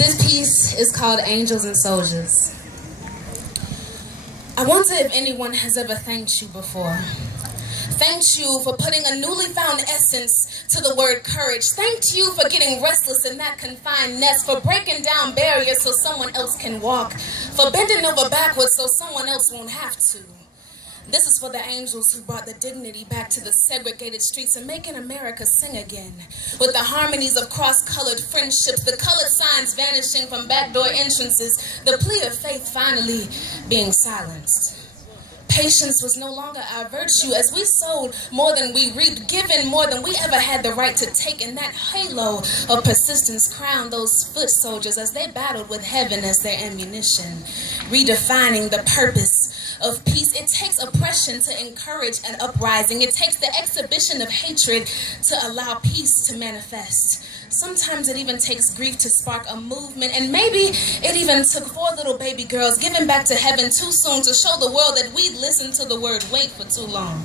This piece is called Angels and Soldiers. I wonder if anyone has ever thanked you before. Thanked you for putting a newly found essence to the word courage. Thanked you for getting restless in that confined nest, for breaking down barriers so someone else can walk, for bending over backwards so someone else won't have to. This is for the angels who brought the dignity back to the segregated streets and making America sing again. With the harmonies of cross-colored friendships, the colored signs vanishing from backdoor entrances, the plea of faith finally being silenced. Patience was no longer our virtue as we sowed more than we reaped, given more than we ever had the right to take, and that halo of persistence crowned those foot soldiers as they battled with heaven as their ammunition, redefining the purpose of peace. It takes oppression to encourage an uprising. It takes the exhibition of hatred to allow peace to manifest. Sometimes it even takes grief to spark a movement, and maybe it even took 4 little baby girls given back to heaven too soon to show the world that we'd listened to the word wait for too long.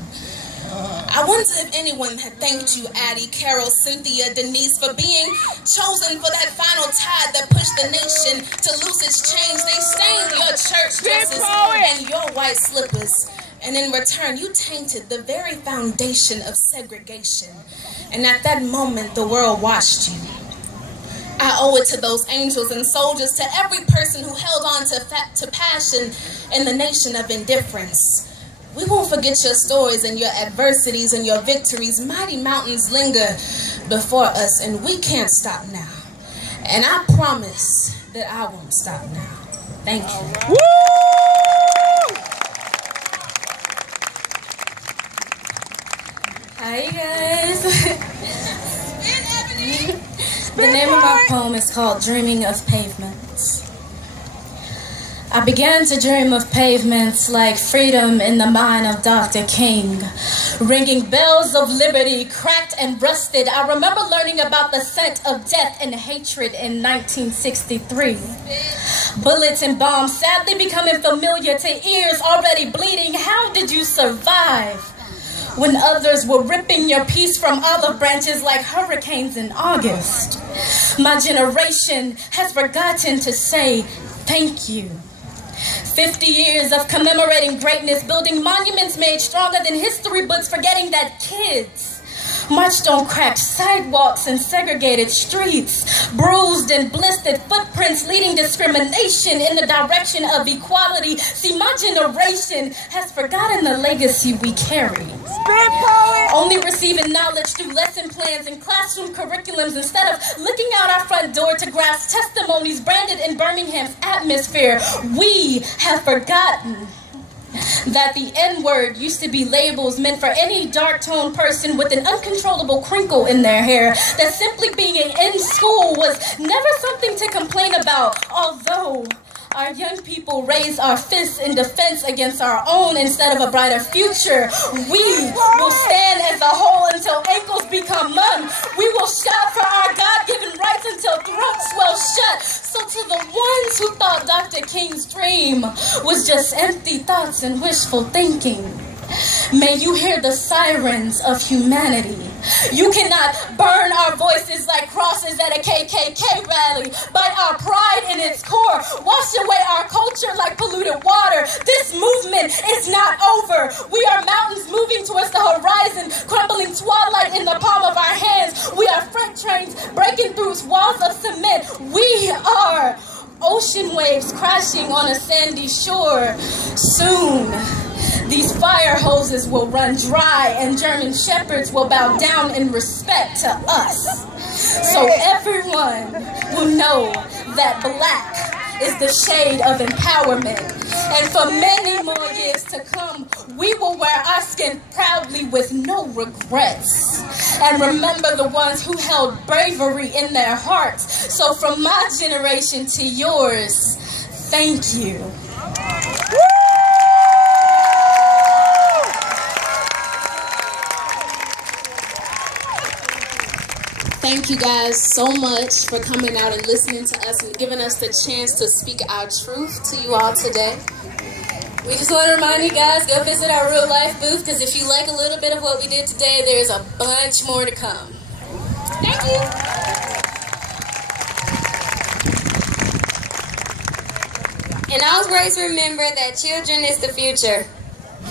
I wonder if anyone had thanked you, Addie, Carol, Cynthia, Denise, for being chosen for that final tide that pushed the nation to loose its chains. They stained your church dresses and your white slippers. And in return, you tainted the very foundation of segregation. And at that moment, the world watched you. I owe it to those angels and soldiers, to every person who held on to passion in the nation of indifference. We won't forget your stories and your adversities and your victories. Mighty mountains linger before us, and we can't stop now. And I promise that I won't stop now. Thank you. Woo! Hi, guys. The name of my poem is called Dreaming of Pavements. I began to dream of pavements like freedom in the mind of Dr. King. Ringing bells of liberty, cracked and rusted. I remember learning about the scent of death and hatred in 1963. Bullets and bombs sadly becoming familiar to ears already bleeding. How did you survive when others were ripping your peace from olive branches like hurricanes in August? My generation has forgotten to say thank you. 50 years of commemorating greatness, building monuments made stronger than history books, forgetting that kids marched on cracked sidewalks and segregated streets, bruised and blistered footprints leading discrimination in the direction of equality. See, my generation has forgotten the legacy we carry. Only receiving knowledge through lesson plans and classroom curriculums instead of looking out our front door to grasp testimonies branded in Birmingham's atmosphere. We have forgotten that the N-word used to be labels meant for any dark-toned person with an uncontrollable crinkle in their hair, that simply being in school was never something to complain about, although our young people raise our fists in defense against our own instead of a brighter future. We will stand as a whole until ankles become numb. We will shout for our God-given rights until throats swell shut. So to the ones who thought Dr. King's dream was just empty thoughts and wishful thinking, may you hear the sirens of humanity. You cannot burn our voices like crosses at a KKK rally. Bite our pride in its core. Wash away our culture like polluted water. This movement is not over. We are mountains moving towards the horizon, crumbling twilight in the palm of our hands. We are freight trains breaking through walls of cement. We are ocean waves crashing on a sandy shore. Soon, these fire hoses will run dry and German shepherds will bow down in respect to us. So everyone will know that black is the shade of empowerment. And for many more years to come, we will wear our skin proudly with no regrets. And remember the ones who held bravery in their hearts. So from my generation to yours, thank you. Thank you guys so much for coming out and listening to us and giving us the chance to speak our truth to you all today. We just want to remind you guys, go visit our real life booth, because if you like a little bit of what we did today, there's a bunch more to come. Thank you. And always remember that children is the future.